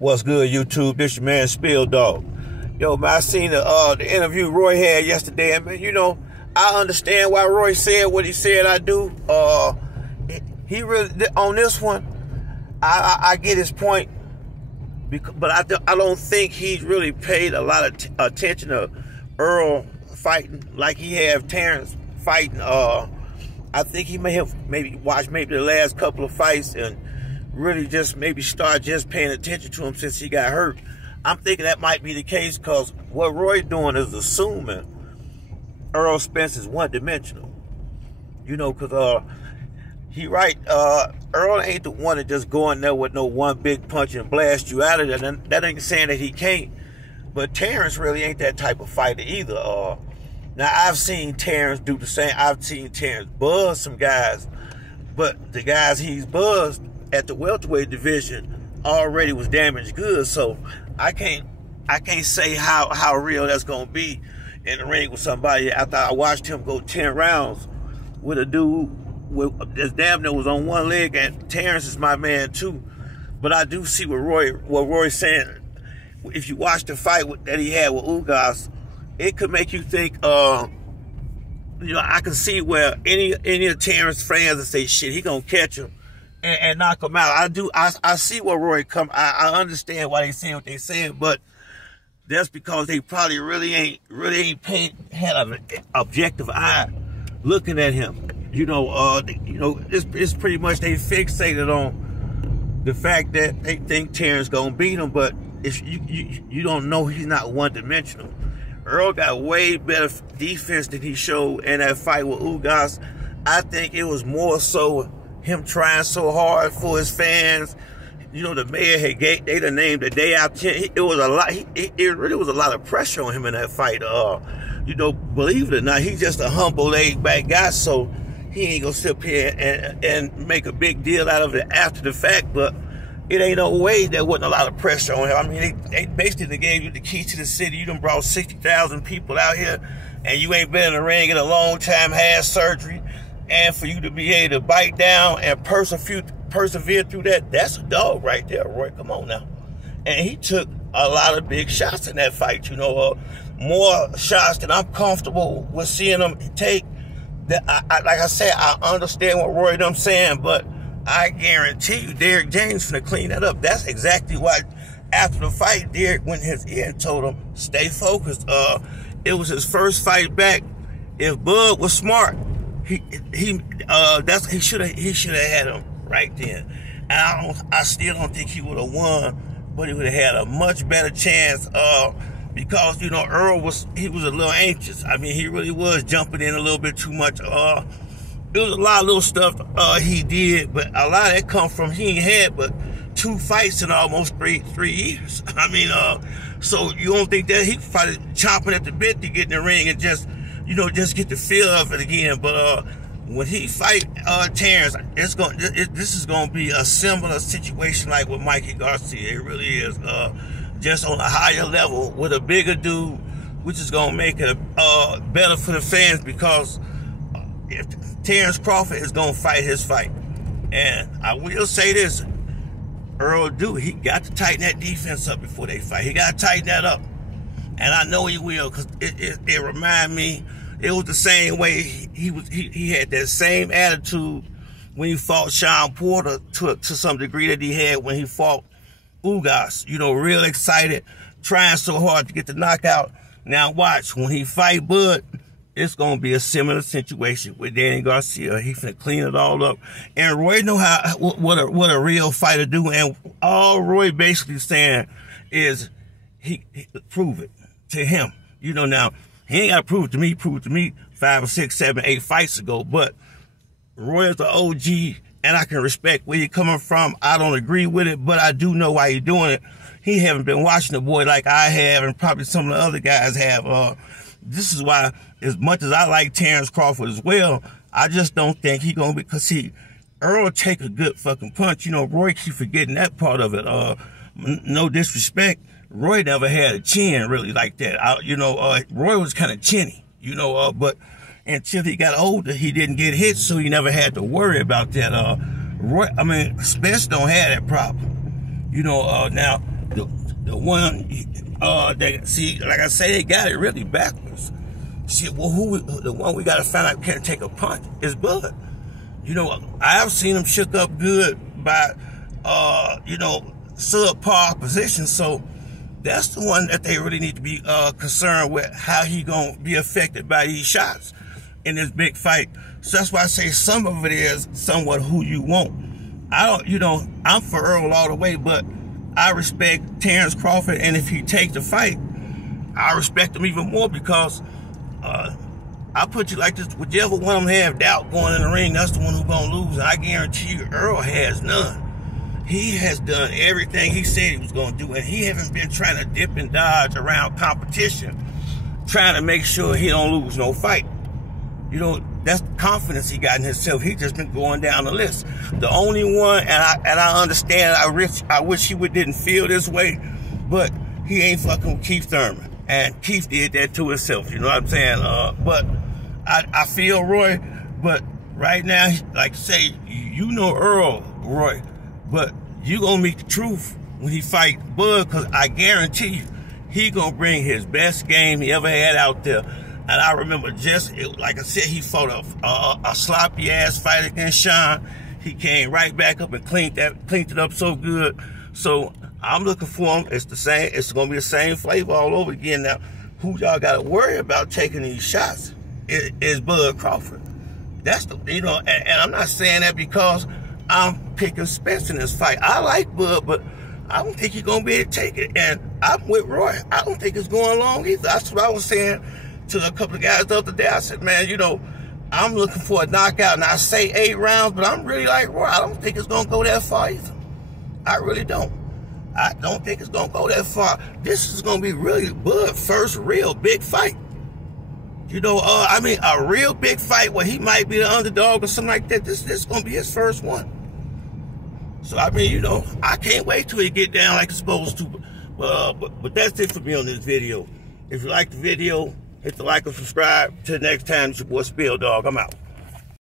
What's good, YouTube? This your man, Spill Dog. Yo, man, I seen the interview Roy had yesterday, and man, you know, I understand why Roy said what he said. I do. He really, on this one, I get his point, but I don't think he's really paid a lot of attention to Errol fighting like he have Terrence fighting. I think he may have watched the last couple of fights and really just start just paying attention to him since he got hurt. I'm thinking that might be the case because what Roy doing is assuming Errol Spence is one-dimensional. You know, because he right, Errol ain't the one to just go in there with no one big punch and blast you out of there. That ain't saying that he can't, but Terrence really ain't that type of fighter either. Now, I've seen Terrence do the same. I've seen Terrence buzz some guys, but the guys he's buzzed at the welterweight division already was damaged goods, so I can't say how real that's gonna be in the ring with somebody after I watched him go 10 rounds with a dude with damn near was on one leg, and Terrence is my man too. But I do see what Roy's saying. If you watch the fight that he had with Ugas, it could make you think. You know, I can see where any of Terrence fans that say shit, he gonna catch him and knock him out. I see where Roy come. I understand why they saying what they saying, but that's because they probably really ain't had an objective eye looking at him. You know, it's pretty much they fixated on the fact that they think Terrence gonna beat him, but if you don't know, he's not one-dimensional. Earl got way better defense than he showed in that fight with Ugas. I think it was more so him trying so hard for his fans. You know, the mayor they done named the day out. It was a lot. It really was a lot of pressure on him in that fight. You know, believe it or not, he's just a humble, laid-back guy, so he ain't gonna sit up here and make a big deal out of it after the fact. But it ain't no way there wasn't a lot of pressure on him. I mean, they basically gave you the key to the city. You done brought 60,000 people out here, and you ain't been in the ring in a long time, had surgery, and for you to be able to bite down and persevere through that, that's a dog right there, Roy. Come on now. And he took a lot of big shots in that fight, you know, more shots than I'm comfortable with seeing him take. That like I said, I understand what Roy them saying, but I guarantee you Derrick James finna clean that up. That's exactly why after the fight, Derrick went in his ear and told him, stay focused. It was his first fight back. If Bud was smart, he should have had him right then. And I still don't think he would have won, but he would have had a much better chance because, you know, Earl was a little anxious. I mean, he really was jumping in a little bit too much. There was a lot of little stuff he did, but a lot of that come from he ain't had but 2 fights in almost three years. I mean, so you don't think that he probably chomping at the bit to get in the ring and just get the feel of it again. But when he fight Terrence, this is gonna be a similar situation like with Mikey Garcia. It really is. Just on a higher level with a bigger dude, which is gonna make it better for the fans because if Terrence Crawford is going to fight his fight. And I will say this, Earl he got to tighten that defense up before they fight. He got to tighten that up. And I know he will because it remind me, it was the same way he had that same attitude when he fought Sean Porter to some degree that he had when he fought Ugas. You know, real excited, trying so hard to get the knockout. Now watch, when he fight Bud, it's going to be a similar situation with Danny Garcia. He finna clean it all up. And Roy know what a real fighter do. And all Roy basically saying is he prove it to him. You know, now, he ain't got to prove it to me. He proved it to me 5 or 6, 7, 8 fights ago. But Roy is the OG, and I can respect where you're coming from. I don't agree with it, but I do know why you're doing it. He haven't been watching the boy like I have, and probably some of the other guys have. This is why, as much as I like Terrence Crawford as well, I just don't think he gonna be, because Earl take a good fucking punch. You know, Roy keep forgetting that part of it. No disrespect, Roy never had a chin really like that. Roy was kind of chinny, you know, but until he got older, he didn't get hit, so he never had to worry about that. Spence don't have that problem. You know, now, the one, see, like I say, they got it really backwards. See, well, the one we got to find out can't take a punch is Bud. You know, I've seen him shook up good by, you know, subpar positions. So that's the one that they really need to be concerned with, how he gonna be affected by these shots in this big fight. So that's why I say some of it is somewhat who you want. I don't, you know, I'm for Errol all the way, but I respect Terrence Crawford, and if he takes the fight, I respect him even more because I put you like this: whichever one of them have doubt going in the ring, that's the one who's gonna lose. And I guarantee you, Errol has none. He has done everything he said he was gonna do, and he haven't been trying to dip and dodge around competition, trying to make sure he don't lose no fight. You know, that's the confidence he got in himself. He just been going down the list. The only one, and I understand, I wish he didn't feel this way, but he ain't fucking with Keith Thurman. And Keith did that to himself, you know what I'm saying? But I feel Roy, but right now, like I say, you know Errol, Roy, but you gonna meet the truth when he fight Bud, because I guarantee you, he gonna bring his best game he ever had out there. And I remember like I said, he fought a sloppy ass fight against Sean. He came right back up and cleaned it up so good. So I'm looking for him. It's the same. It's gonna be the same flavor all over again. Now, who y'all gotta worry about taking these shots is Bud Crawford. That's the, you know, and I'm not saying that because I'm picking Spence in this fight. I like Bud, but I don't think he's gonna be able to take it. And I'm with Roy. I don't think it's going long either. That's what I was saying to a couple of guys the other day. I said, man, you know, I'm looking for a knockout, and I say 8 rounds, but I'm really like Roy. I don't think it's gonna go that far either. I really don't. I don't think it's gonna go that far. This is gonna be really Bud's first real big fight. You know, I mean, a real big fight where he might be the underdog or something like that. This is gonna be his first one. So I mean, you know, I can't wait till he get down like it's supposed to. But that's it for me on this video. If you like the video, hit the like and subscribe. Till next time, it's your boy Spill Dog. I'm out.